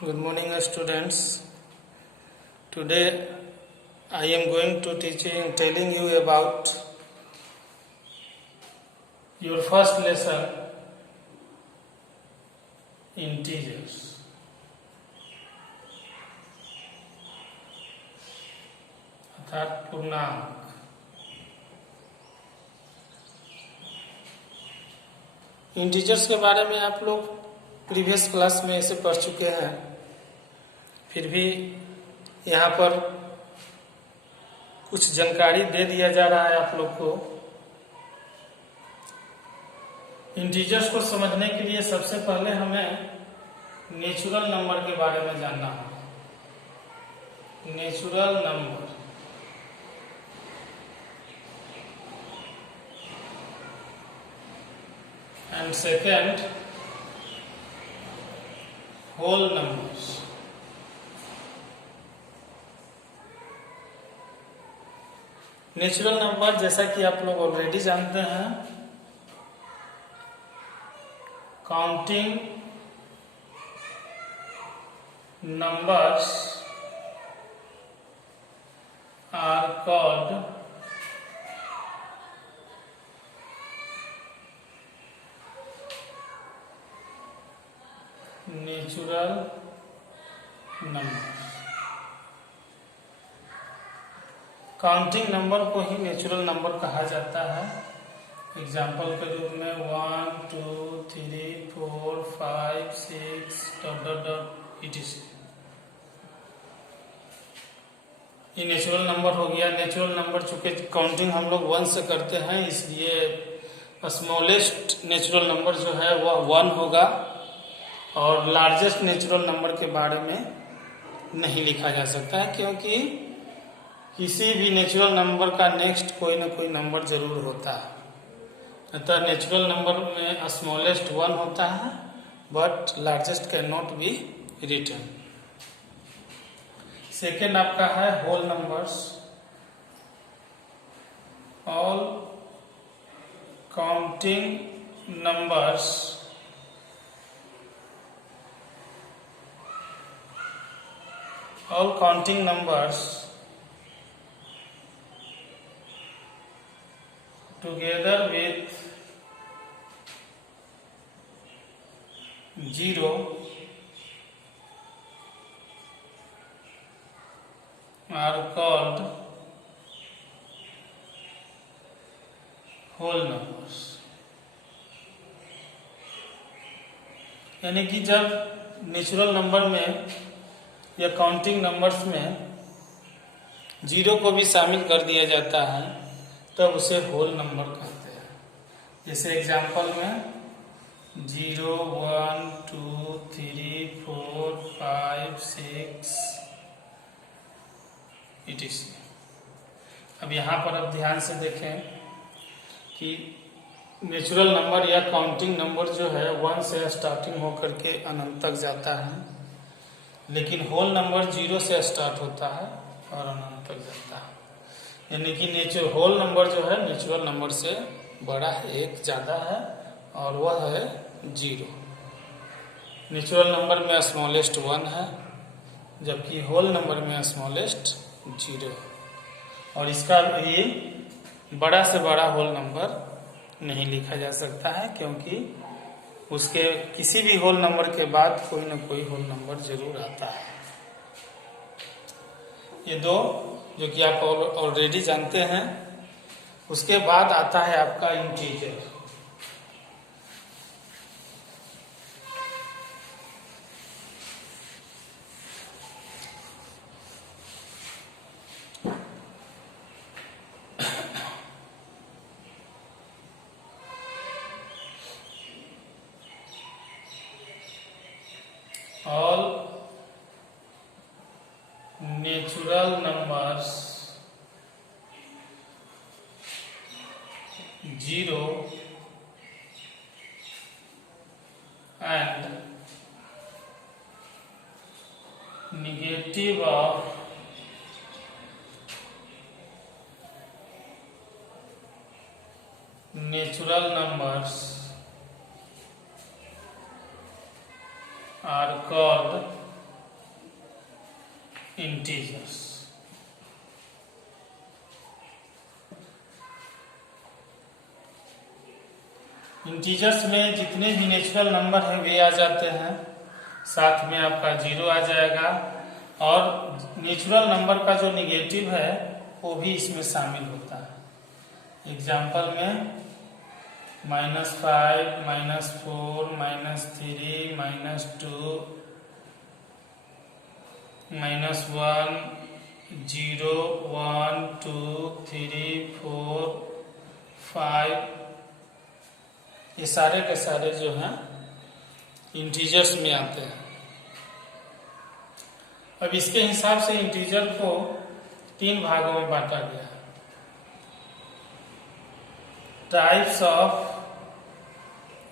Good morning, students. Today I am going to telling you about your first lesson, integers. अर्थात पूर्णांक। Integers के बारे में आप लोग प्रीवियस क्लास में ऐसे पढ़ चुके हैं, फिर भी यहाँ पर कुछ जानकारी दे दिया जा रहा है आप लोग को। इंटीजर्स को समझने के लिए सबसे पहले हमें नेचुरल नंबर के बारे में जानना होगा। Natural number and second whole numbers. Natural number जैसा कि आप लोग ऑलरेडी जानते हैं, counting numbers are called natural number. Counting number को ही नेचुरल नंबर कहा जाता है। एग्जाम्पल के रूप में 1 2 3 4 5 6 ... etc। ये नेचुरल नंबर हो गया। नेचुरल नंबर चूंकि काउंटिंग हम लोग 1 से करते हैं, इसलिए स्मॉलेस्ट नेचुरल नंबर जो है वह 1 होगा और लार्जेस्ट नेचुरल नंबर के बारे में नहीं लिखा जा सकता है, क्योंकि किसी भी नेचुरल नंबर का नेक्स्ट कोई ना कोई नंबर जरूर होता है। अतः नेचुरल नंबर में स्मॉलेस्ट 1 होता है, but largest can not be written. Second आपका है whole numbers. All counting numbers together with 0 are called whole numbers। यानी कि जब नेचुरल नंबर में या काउंटिंग नंबर्स में 0 को भी शामिल कर दिया जाता है तब उसे होल नंबर कहते हैं। जैसे एग्जाम्पल में 0 1 2 3 4 5 6 etc। अब यहाँ पर अब ध्यान से देखें कि नेचुरल नंबर या काउंटिंग नंबर जो है 1 से स्टार्टिंग होकर के अनंत तक जाता है, लेकिन होल नंबर 0 से स्टार्ट होता है और अनंत तक जाता है। यानी कि होल नंबर जो है नेचुरल नंबर से बड़ा है, एक ज्यादा है, और वह है 0। नेचुरल नंबर में स्मॉलेस्ट 1 है, जबकि होल नंबर में स्मॉलेस्ट 0। और इसका भी बड़ा से बड़ा होल नंबर नहीं लिखा जा सकता है, क्योंकि उसके किसी भी होल नंबर के बाद कोई ना कोई होल नंबर जरूर आता है। ये दो जो कि आप ऑलरेडी जानते हैं। उसके बाद आता है आपका integer. All natural numbers 0 and negative of natural numbers are called integers. Integers में जितने भी नेचुरल नंबर है वे आ जाते हैं, साथ में आपका जीरो आ जाएगा, और नेचुरल नंबर का जो निगेटिव है वो भी इसमें शामिल होता है। एग्जाम्पल में -5, -4, -3, -2, -1, 0, 1, 2, 3, 4, 5, ये सारे के सारे जो हैं इंटीजर्स में आते हैं। अब इसके हिसाब से इंटीजर को 3 भागों में बांटा गया है। Types of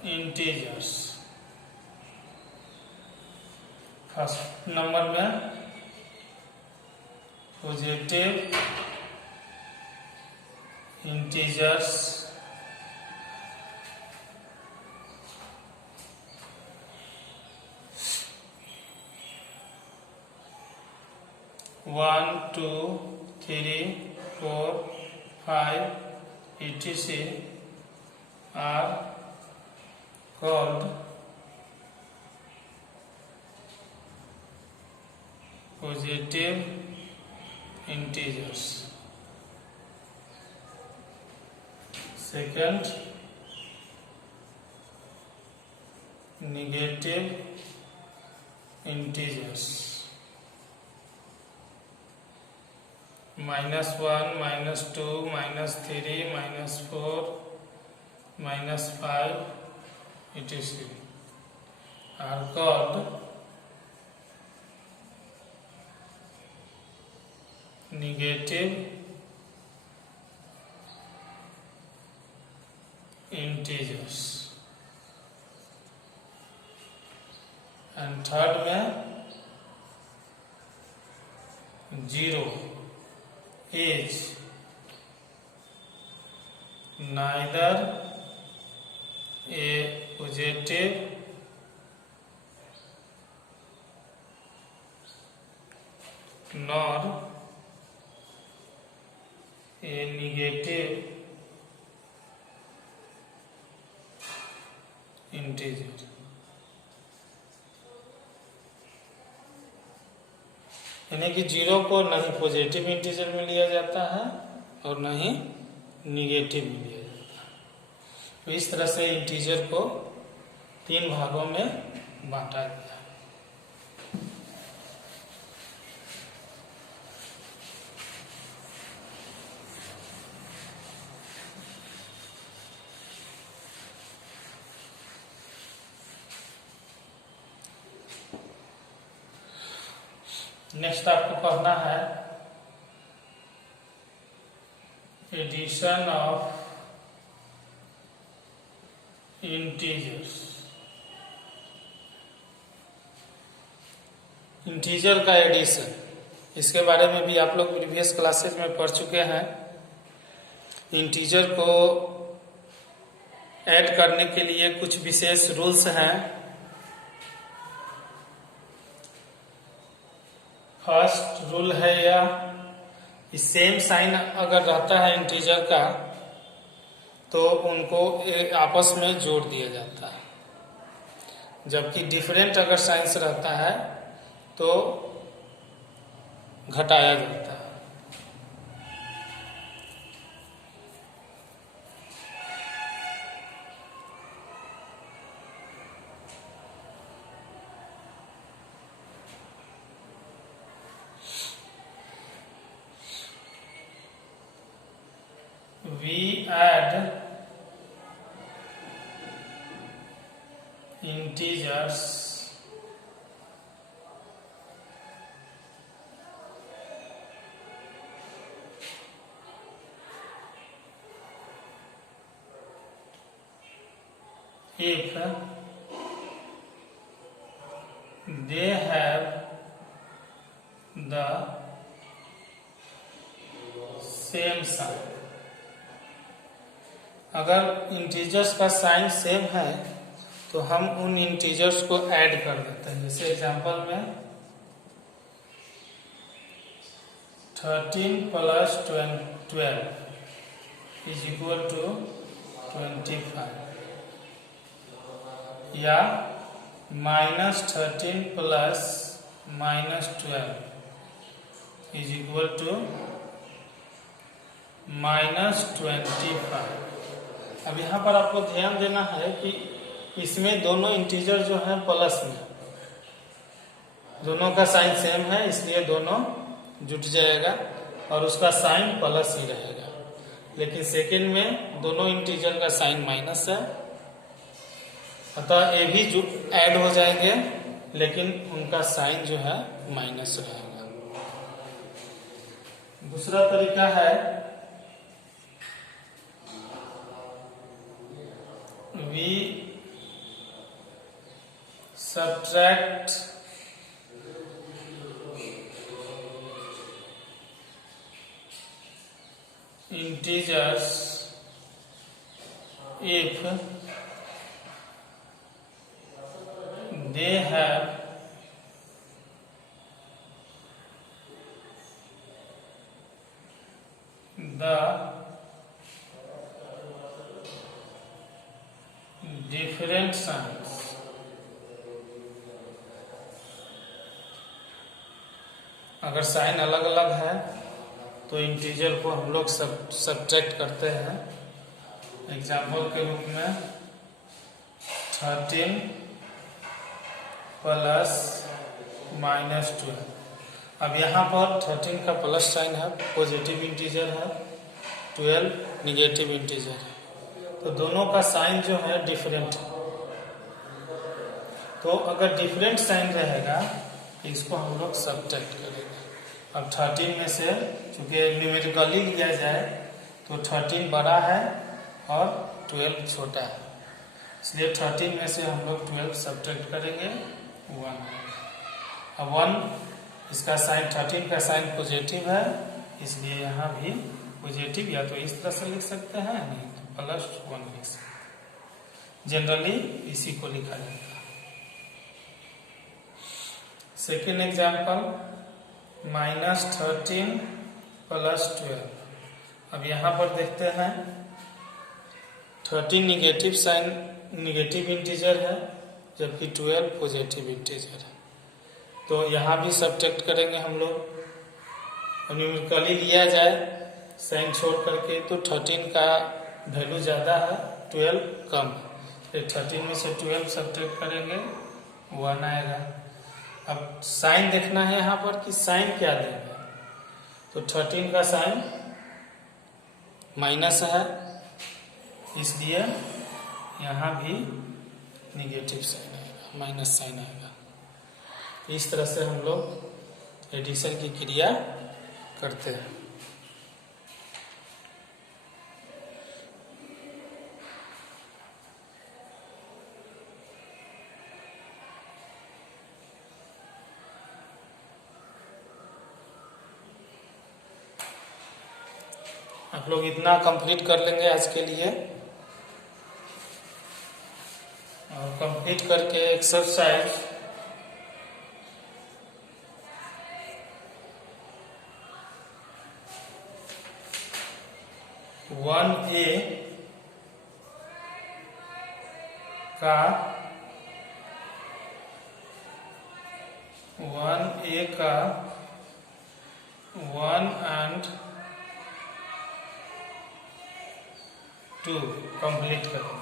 integers. First number में positive integers, one, 2, 3, 4, 5 etc. are called positive integers. Second, negative integers. -1, -2, -3, -4, -5 etc. are called negative integers. And third में 0 is neither a positive nor a negative integer. यानी कि 0 को न ही positive integer में लिया जाता है और न ही निगेटिव में लिया जाता है। तो इस तरह से इंटीजर को 3 भागों में बांटा गया। नेक्स्ट आपको पढ़ना है एडिशन ऑफ इंटीजर्स। इंटीजर का एडिशन, इसके बारे में भी आप लोग प्रीवियस क्लासेस में पढ़ चुके हैं। इंटीजर को ऐड करने के लिए कुछ विशेष रूल्स हैं। फर्स्ट रूल है यह, सेम साइन अगर रहता है इंटीजर का तो उनको आपस में जोड़ दिया जाता है, जबकि डिफरेंट अगर साइंस रहता है तो घटाया जाता है। We add integers if they have the same sign। अगर इंटीजर्स का साइन सेम है तो हम उन इंटीजर्स को ऐड कर देते हैं। जैसे एग्जांपल में 13 प्लस 12 इज इक्वल टू 25 या -13 प्लस -12 इज इक्वल टू -25। अब यहाँ पर आपको ध्यान देना है कि इसमें दोनों इंटीजर जो है प्लस में, दोनों का साइन सेम है इसलिए दोनों जुट जाएगा और उसका साइन प्लस ही रहेगा। लेकिन सेकेंड में दोनों इंटीजर का साइन माइनस है, अतः ये भी ऐड हो जाएंगे लेकिन उनका साइन जो है माइनस रहेगा। दूसरा तरीका है we subtract integers if they have the different signs। अगर साइन अलग अलग है तो इंटीजर को हम लोग सब्ट्रैक्ट करते हैं। एग्जाम्पल के रूप में 13 प्लस -12। अब यहाँ पर 13 का प्लस साइन है, पॉजिटिव इंटीजर है, 12 निगेटिव इंटीजर है, तो दोनों का साइन जो है डिफरेंट है। तो अगर डिफरेंट साइन रहेगा इसको हम लोग सब्ट्रैक्ट करेंगे। अब 13 में से चूंकि न्यूमेरिकली लिया जाए तो 13 बड़ा है और 12 छोटा है, इसलिए 13 में से हम लोग 12 सब्ट्रैक्ट करेंगे 1। अब 1 इसका साइन 13 का साइन पॉजिटिव है इसलिए यहाँ भी पॉजिटिव, या तो इस तरह से लिख सकते हैं नहीं तो +1 लिख सकते। जनरली इसी को लिखा जाता है। Second example -13 plus 12। अब यहाँ पर देखते हैं 13 निगेटिव साइन निगेटिव इंटीजर है जबकि 12 पॉजिटिव इंटीजर है, तो यहाँ भी सब्ट्रैक्ट करेंगे हम लोग। न्यूमेरिकली लिया जाए साइन छोड़ करके तो 13 का वैल्यू ज़्यादा है, 12 कम है, फिर 13 में से 12 सब्ट्रैक्ट करेंगे 1 आएगा। अब साइन देखना है यहाँ पर कि साइन क्या देगा, तो 13 का साइन माइनस है इसलिए यहाँ भी निगेटिव साइन आएगा, माइनस साइन आएगा। इस तरह से हम लोग एडिशन की क्रिया करते हैं। आप लोग इतना कंप्लीट कर लेंगे आज के लिए, और कंप्लीट करके एक्सरसाइज 1A का 1 and 2 कंप्लीट करें।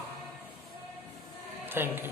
Thank you.